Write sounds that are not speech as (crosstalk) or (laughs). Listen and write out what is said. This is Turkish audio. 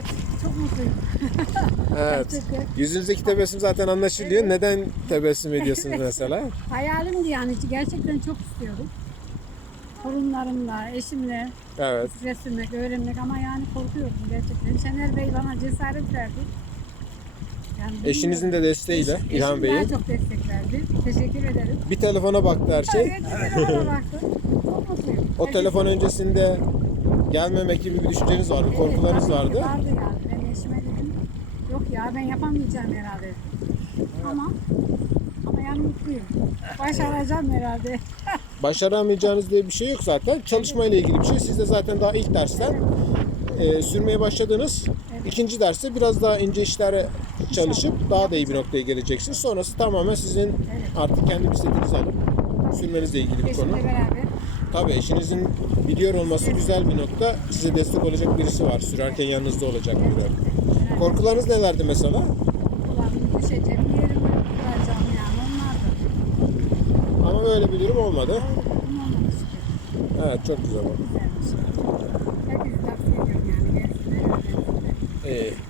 Evet, çok mutluyum. Evet. Yüzünüzdeki tebessüm zaten anlaşılıyor. Neden tebessüm ediyorsunuz (laughs) mesela? Hayalimdi yani. Gerçekten çok istiyordum. Torunlarımla, eşimle Evet. resimmek, öğrenmek ama yani korkuyordum gerçekten. Şener Bey bana cesaret verdi. Yani Eşinizin de desteğiyle Eşim İlhan Bey'in. çok destek verdi. Teşekkür ederim. Bir telefona baktı her şey. Evet, bir telefona. Çok mutluyum. O Herkes- telefon öncesinde gelmemek gibi bir düşünceniz vardı, Evet, korkularınız vardı. Vardı yani. Ben eşime dedim. Yok ya ben yapamayacağım herhalde. Ama ama yani mutluyum. Başaracağım herhalde. (laughs) Başaramayacağınız diye bir şey yok zaten. Çalışmayla ilgili bir şey. Siz de zaten daha ilk dersten e, sürmeye başladınız. İkinci derste biraz daha ince işlere çalışıp daha da iyi bir noktaya geleceksiniz. Sonrası tamamen sizin artık kendi alıp sürmenizle ilgili bir konu. Eşimle beraber. Tabii eşinizin biliyor olması güzel bir nokta. Size destek olacak birisi var. Sürerken yanınızda olacak biri. Korkularınız nelerdi mesela? Ulan düşeceğim yerim kurtaracağım yani onlardan. Ama böyle bir durum olmadı. Olmamış. Evet çok güzel oldu. Güzelmiş. Şey. Herkese tavsiye ediyorum yani. Gelsinler. öğrensinler.